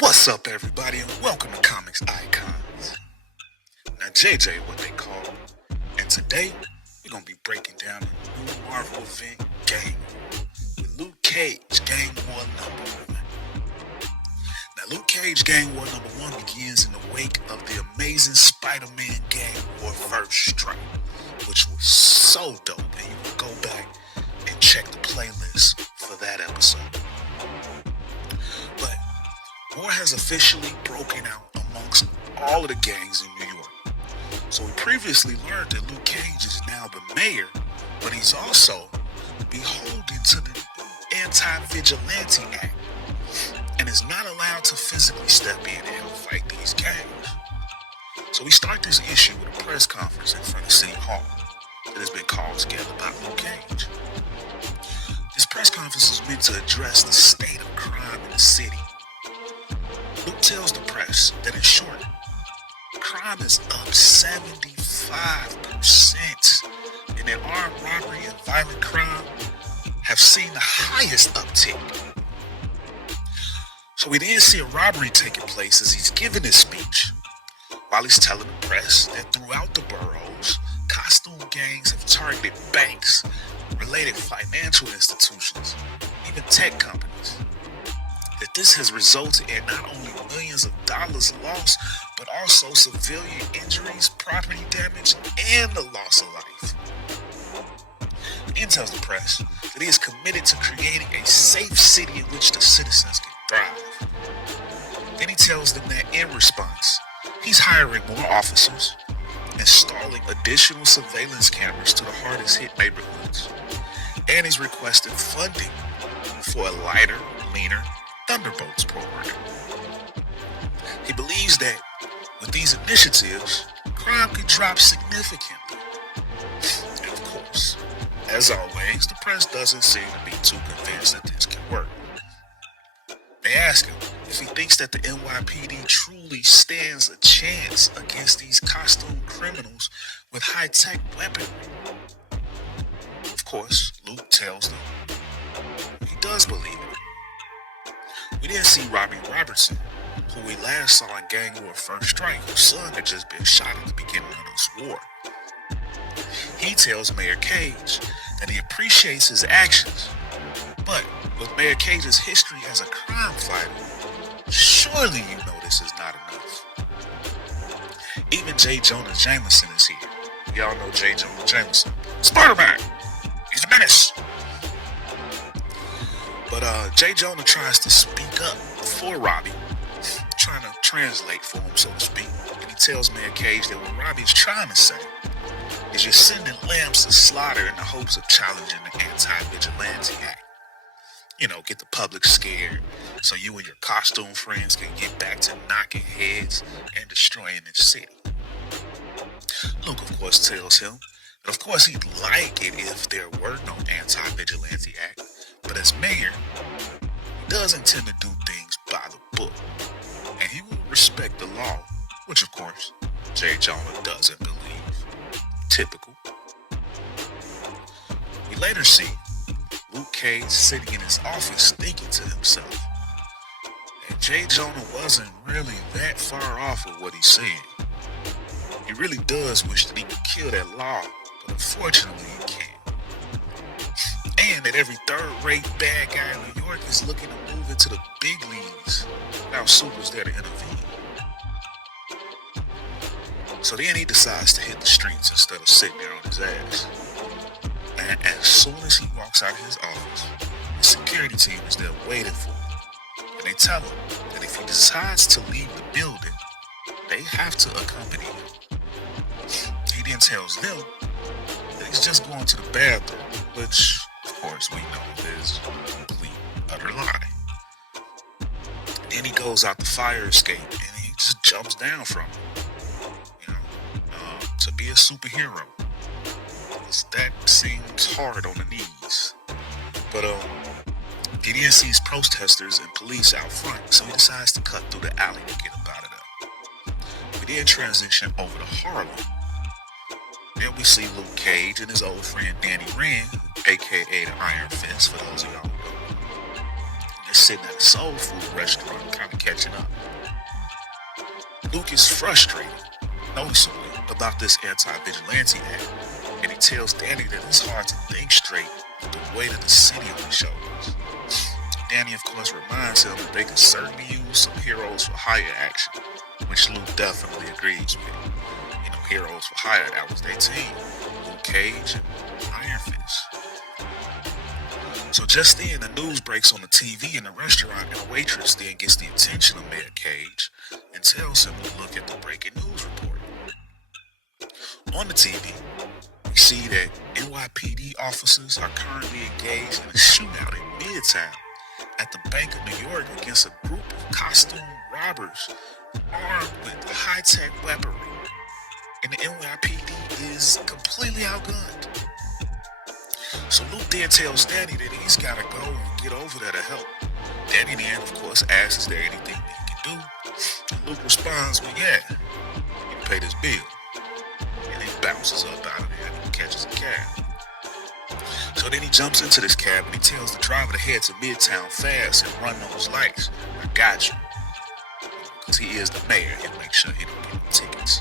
What's up, everybody, and welcome to Comics Icons. Now, JJ, what they call, and today we're gonna be breaking down a new Marvel event, Gang War, with Luke Cage, Gang War #1. Now, Luke Cage, Gang War #1 begins in the wake of the amazing Spider-Man Gang War First Strike, which was so dope, and you can go back and check the playlist for that episode. But war has officially broken out amongst all of the gangs in New York. So we previously learned that Luke Cage is now the mayor, but he's also beholden to the Anti-Vigilante Act and is not allowed to physically step in and help fight these gangs. So we start this issue with a press conference in front of City Hall that has been called together by Luke Cage. This press conference is meant to address the state of crime in the city. Luke tells the press that in short, crime is up 75%, and that armed robbery and violent crime have seen the highest uptick. So we then see a robbery taking place as he's giving his speech, while he's telling the press that throughout the boroughs, costume gangs have targeted banks, related financial institutions, even tech companies. That this has resulted in not only millions of dollars lost, but also civilian injuries, property damage, and the loss of life. He tells the press that he is committed to creating a safe city in which the citizens can thrive. Then he tells them that in response, he's hiring more officers, installing additional surveillance cameras to the hardest hit neighborhoods, and he's requesting funding for a lighter, leaner Thunderbolts program. He believes that with these initiatives, crime could drop significantly. And of course, as always, the press doesn't seem to be too convinced that this can work. They ask him if he thinks that the NYPD truly stands a chance against these costume criminals with high-tech weaponry. Of course, Luke tells them he does believe it. We then see Robbie Robertson, who we last saw in Gang War First Strike, whose son had just been shot at the beginning of this war. He tells Mayor Cage that he appreciates his actions, but with Mayor Cage's history as a crime fighter, surely you know this is not enough. Even J. Jonah Jameson is here. Y'all know J. Jonah Jameson. Spider-Man! He's a menace! But J. Jonah tries to speak up for Robbie, trying to translate for him, so to speak. And he tells Mayor Cage that what Robbie's trying to say is you're sending lambs to slaughter in the hopes of challenging the Anti-Vigilante Act. You know, get the public scared so you and your costume friends can get back to knocking heads and destroying the city. Luke, of course, tells him that of course he'd like it if there were no Anti-Vigilante Act, but as mayor, he does intend to do things by the book, and he will respect the law, which of course, J. Jonah doesn't believe. Typical. We later see Luke Cage sitting in his office thinking to himself, and J. Jonah wasn't really that far off of what he's saying. He really does wish that he could kill that law, but unfortunately he can't. And that every third-rate bad guy in New York is looking to move into the big leagues without Super's there to intervene. So then he decides to hit the streets instead of sitting there on his ass. And as soon as he walks out of his office, the security team is there waiting for him. And they tell him that if he decides to leave the building, they have to accompany him. He then tells them that he's just going to the bathroom, which of course we know is a complete, utter lie. Then he goes out the fire escape and he just jumps down from it. You know, to be a superhero, that seems hard on the knees. But Gideon sees protesters and police out front, so he decides to cut through the alley to get up out of there. We then transition over to Harlem. Then we see Luke Cage and his old friend Danny Rand, aka the Iron Fist, for those of y'all who don't know. They're sitting at a soul food restaurant, kind of catching up. Luke is frustrated, noticeably, about this anti-vigilante act, and he tells Danny that it's hard to think straight with the weight of the city on his shoulders. Danny, of course, reminds him that they can certainly use some heroes for hire action, which Luke definitely agrees with. You know, heroes for hire, that was their team. Luke Cage and Iron Fist. So just then, the news breaks on the TV in the restaurant, and a waitress then gets the attention of Mayor Cage and tells him to look at the breaking news report. On the TV, we see that NYPD officers are currently engaged in a shootout in Midtown at the Bank of New York against a group of costume robbers armed with high-tech weaponry. And the NYPD is completely outgunned. So Luke then tells Danny that he's got to go and get over there to help. Danny then, of course, asks, is there anything that he can do? And Luke responds, well, yeah, you can pay this bill. And he bounces up out of there and catches a cab. So then he jumps into this cab and he tells the driver to head to Midtown fast and run those lights. I got you. Because he is the mayor, he'll make sure he don't get no tickets.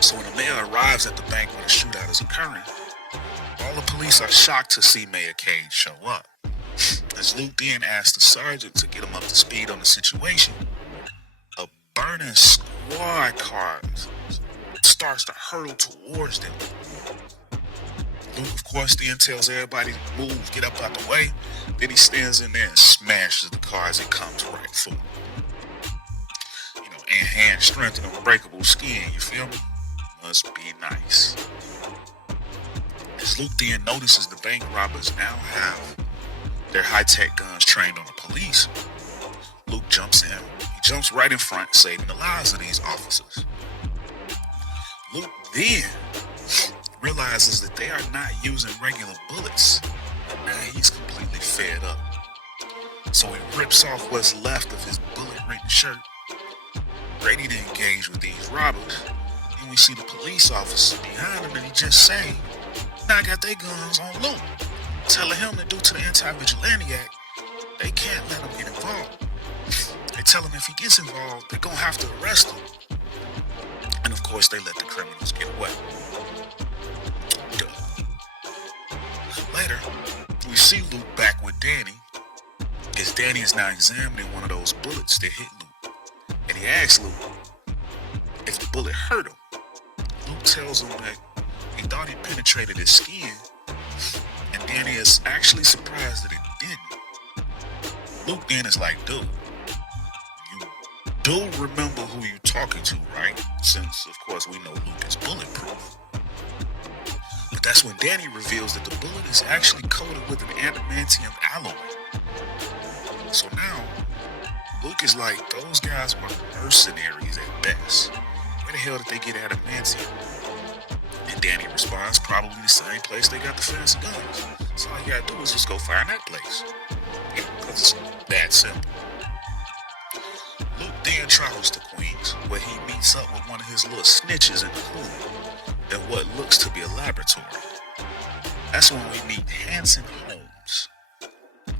So when the mayor arrives at the bank where the shootout is occurring, all the police are shocked to see Mayor Cage show up. As Luke then asks the sergeant to get him up to speed on the situation, a burning squad car starts to hurtle towards them. Luke, of course, then tells everybody to move, get up out the way. Then he stands in there and smashes the car as it comes right for him. You know, enhanced strength and unbreakable skin, you feel me? Must be nice. As Luke then notices the bank robbers now have their high-tech guns trained on the police, Luke jumps in. He jumps right in front, saving the lives of these officers. Luke then realizes that they are not using regular bullets. And now he's completely fed up. So he rips off what's left of his bullet-ridden shirt, ready to engage with these robbers. And we see the police officers behind him that he just saved now got their guns on Luke, telling him that due to the anti-vigilante act, they can't let him get involved. They tell him if he gets involved, they're gonna have to arrest him. And of course, they let the criminals get away. Later, we see Luke back with Danny, as Danny is now examining one of those bullets that hit Luke. And he asks Luke if the bullet hurt him. Luke tells him that he thought it penetrated his skin, and Danny is actually surprised that it didn't. Luke then is like, dude, you do remember who you're talking to, right? Since, of course, we know Luke is bulletproof. But that's when Danny reveals that the bullet is actually coated with an adamantium alloy. So now, Luke is like, those guys were mercenaries at best. Where the hell did they get adamantium? And Danny responds, probably the same place they got the fancy guns. So all you gotta do is just go find that place. Yeah, because it's that simple. Luke then travels to Queens, where he meets up with one of his little snitches in the hood in what looks to be a laboratory. That's when we meet Hanson Holmes.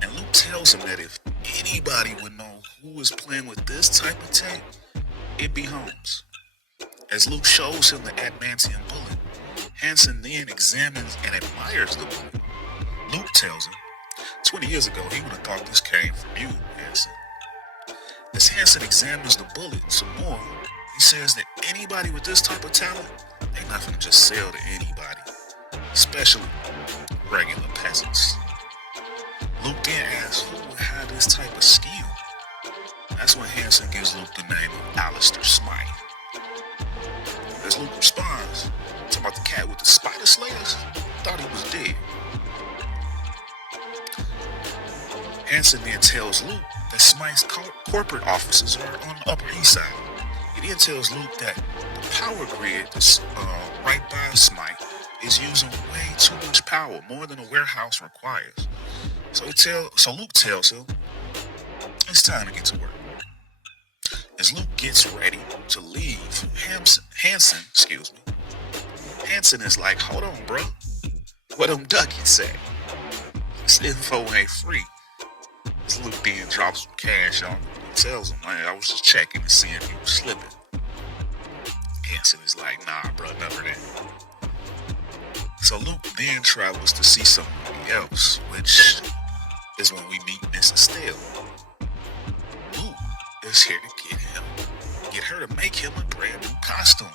And Luke tells him that if anybody would know who is playing with this type of tech, it'd be Holmes. As Luke shows him the adamantium bullet, Hanson then examines and admires the bullet. Luke tells him, 20 years ago, he would have thought this came from you, Hanson. As Hanson examines the bullet some more, he says that anybody with this type of talent, they're not gonna just sell to anybody, especially regular peasants. Luke then asks who would have this type of skill. That's when Hanson gives Luke the name of Alistair Smythe. As Luke responds, talking about the cat with the spider slayers, thought he was dead. Hanson then tells Luke that Smythe's corporate offices are on the Upper East Side. He then tells Luke that the power grid that's right by Smythe is using way too much power, more than a warehouse requires. So Luke tells him it's time to get to work. As Luke gets ready to leave, Hanson is like, hold on, bro. What them duckies say? This info ain't free. This Luke then drops some cash on him and tells him, man, I was just checking and seeing if you were slipping. Hanson is like, nah, bro, never that. So Luke then travels to see somebody else, which is when we meet Miss Estelle. Luke is here to get her to make him a brand new costume.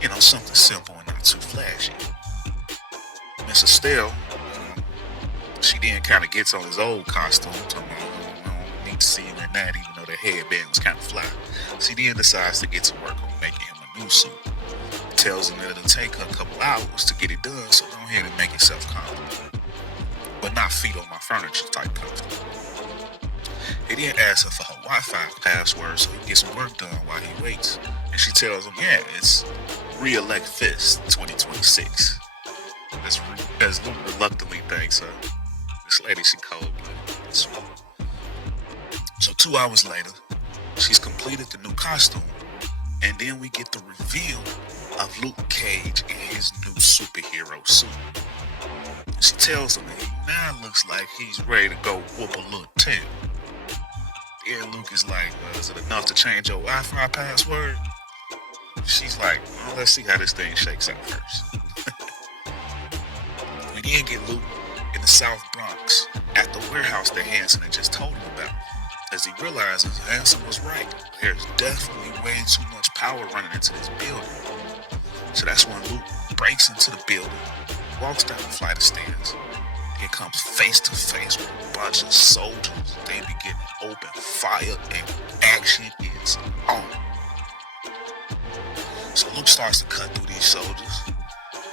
You know, something simple and not too flashy. Miss Estelle, she then kind of gets on his old costume, talking about, I don't need to see him in that, even though the headband was kind of fly. She then decides to get to work on making him a new suit. Tells him that it'll take her a couple hours to get it done, so go ahead and make yourself comfortable. But not feet on my furniture type comfortable. He then asks her for her Wi-Fi password so he can get some work done while he waits. And she tells him, yeah, it's Re-elect Fist 2026. As Luke reluctantly thanks her. This lady, she cold-blooded. So 2 hours later, she's completed the new costume. And then we get the reveal of Luke Cage in his new superhero suit. She tells him that he now looks like he's ready to go whoop a little tail. Then Luke is like, well, is it enough to change your Wi-Fi password? She's like, well, let's see how this thing shakes out first. We then get Luke in the South Bronx at the warehouse that Hanson had just told him about. As he realizes Hanson was right, there's definitely way too much power running into this building. So that's when Luke breaks into the building, walks down the flight of stairs. He comes face to face with a bunch of soldiers. They begin to open fire and action is on. So Luke starts to cut through these soldiers,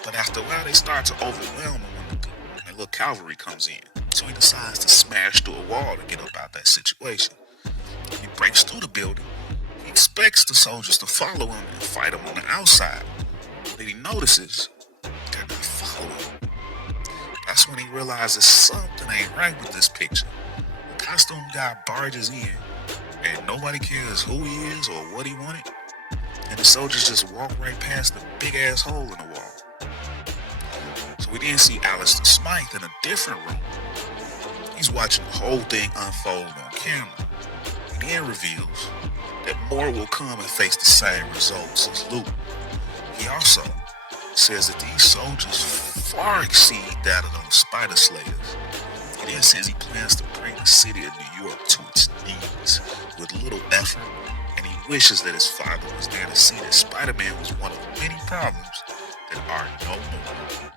but after a while they start to overwhelm him when the little cavalry comes in. So he decides to smash through a wall to get up out that situation. He breaks through the building. He expects the soldiers to follow him and fight him on the outside. But he notices they're not following him. That's when he realizes something ain't right with this picture. The costume guy barges in, and nobody cares who he is or what he wanted. And the soldiers just walk right past the big ass hole in the wall. So we then see Alistair Smythe in a different room. He's watching the whole thing unfold on camera. He then reveals that more will come and face the same results as Luke. He also says that these soldiers far exceed that of those spider slayers. He then says he plans to bring the city of New York to its knees with little effort, and he wishes that his father was there to see that Spider-Man was one of many problems that are no more.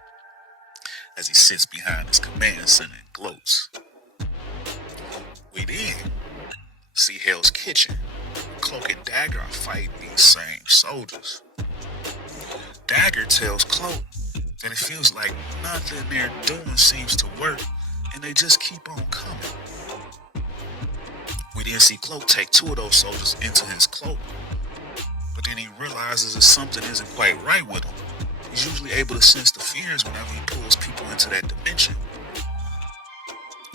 As he sits behind his command center and gloats. We then see Hell's Kitchen. Cloak and Dagger are fighting these same soldiers. Dagger tells Cloak that it feels like nothing they're doing seems to work, and they just keep on coming. We then see Cloak take 2 of those soldiers into his cloak, but then he realizes that something isn't quite right with him. He's usually able to sense the fears whenever he pulls people into that dimension,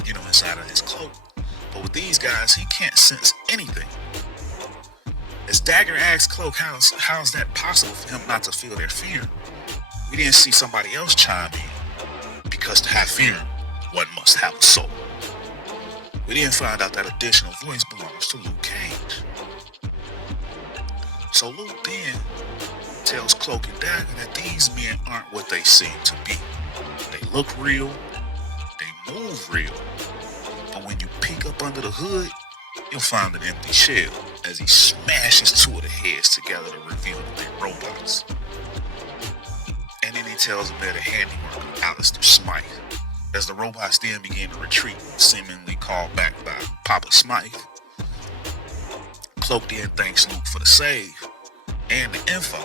inside of his cloak. But with these guys, he can't sense anything. As Dagger asks Cloak how's that possible for him not to feel their fear, we didn't see somebody else chime in. Because to have fear, one must have a soul. We then find out that additional voice belongs to Luke Cage. So Luke then tells Cloak and Dagger that these men aren't what they seem to be. They look real, they move real, but when you peek up under the hood, you'll find an empty shell as he smashes 2 of the heads together to reveal that they're robots. And then he tells them they're the handiwork of Alistair Smythe. As the robots then begin to retreat, seemingly called back by Papa Smythe, Cloak then thanks Luke for the save and the info,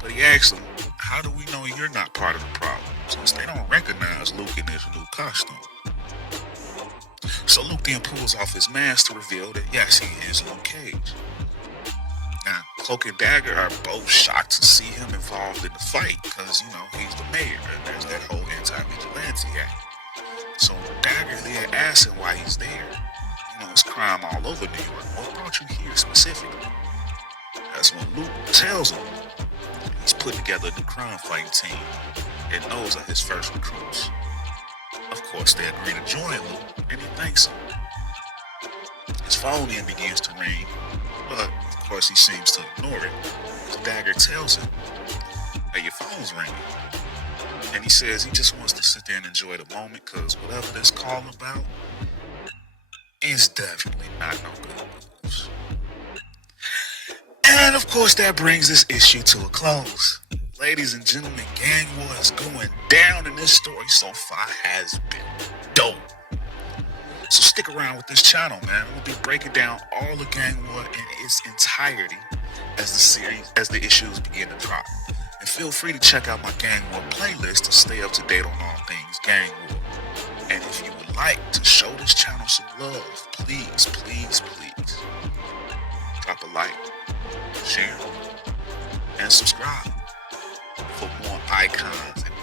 but he asks him, how do we know you're not part of the problem, since they don't recognize Luke in his new costume? So Luke then pulls off his mask to reveal that yes, he is Luke Cage. Now, Cloak and Dagger are both shocked to see him involved in the fight because, he's the mayor and there's that whole anti-vigilante act. So Dagger then asks him why he's there. It's crime all over New York. What brought you here specifically? That's when Luke tells him he's put together the crime fighting team and those are his first recruits. Of course, they agree to join Luke and he thanks him. His phone then begins to ring, but of course he seems to ignore it. The dagger tells him, "Hey, your phone's ringing." And he says he just wants to sit there and enjoy the moment because whatever this call about is definitely not no good news. And of course that brings this issue to a close. Ladies and gentlemen, gang war is going down, and this story so far has been dope. So stick around with this channel, man. We'll be breaking down all the gang war in its entirety as the issues begin to drop. And feel free to check out my gang war playlist to stay up to date on all things gang war. And if you would like to show this channel some love, please drop a like, share, and subscribe for more icons and